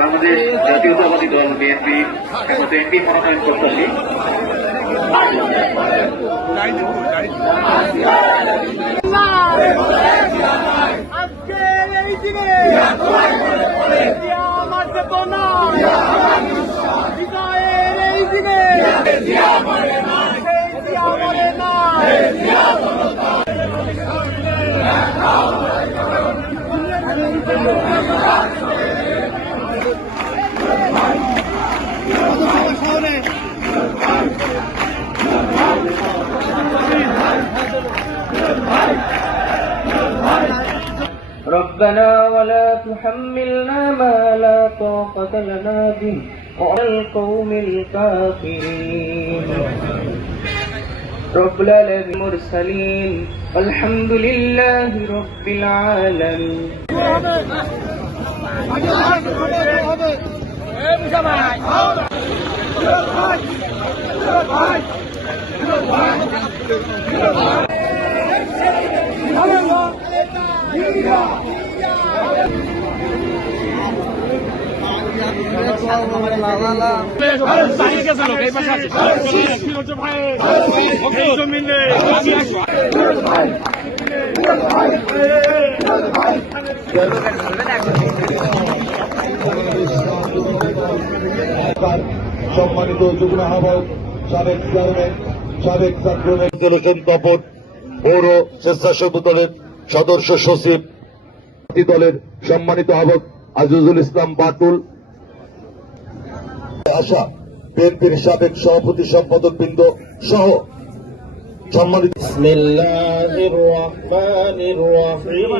বাংলাদেশ জাতীয়তাবাদী দল BNP MP মনোনয়ন প্রত্যাশী আজকের এই দিনে আমার চেতনা বিজয়ের এই দিনে ربنا ولا تحملنا ما لا طاقة لنا به وعلى القوم الكافرين رب العالمين المرسلين والحمد لله رب العالمين সম্মানিত যুগ্ম আহ্বায়ক সাবেক চেয়ারম্যান সাবেক ছাত্র তপন পৌর স্বেচ্ছাসেবক দলের সদস্য সচিব দলের সম্মানিত আহ্বায়ক আজিজুল ইসলাম বাটুল আশা বিএনপির সাবেক সভাপতি সম্পাদক বৃন্দ সহ সম্মানিত বিসমিল্লাহির রহমানির রহিম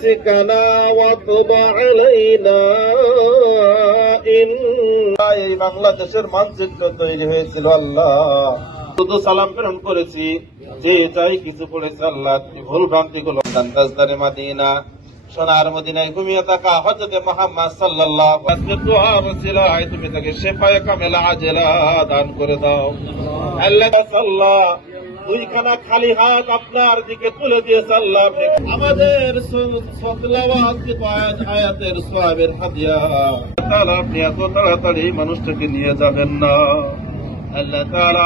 সিকানা ওয়া তুবা আলাইনা এই বাংলাদেশের মানচিত্র তৈরি হয়েছিল আল্লাহ শুধু সালাম প্রেরণ করেছি যে যাই কিছু পড়েছে আল্লাহ ভুল ভ্রান্তি গুলো রাজধানী মাদিনা সোনার মদিনায় ঘুমিয়ে থাকা হযরতে মুহাম্মদ সাল্লাল্লাহু আলাইহি ওয়াসাল্লাম তুমি তাকে শিফায়ে কামেলা আজেলা দান করে দাও আল্লাহ সাল্লাহ দুইখানা খালি হাত আপনার দিকে তুলে দিয়েছে আল্লাহ আমাদের আয়াতের সওয়াবের হাদিয়া তাআলা আপনি এত তাড়াতাড়ি মানুষটাকে নিয়ে যাবেন না আল্লাহ তাআলা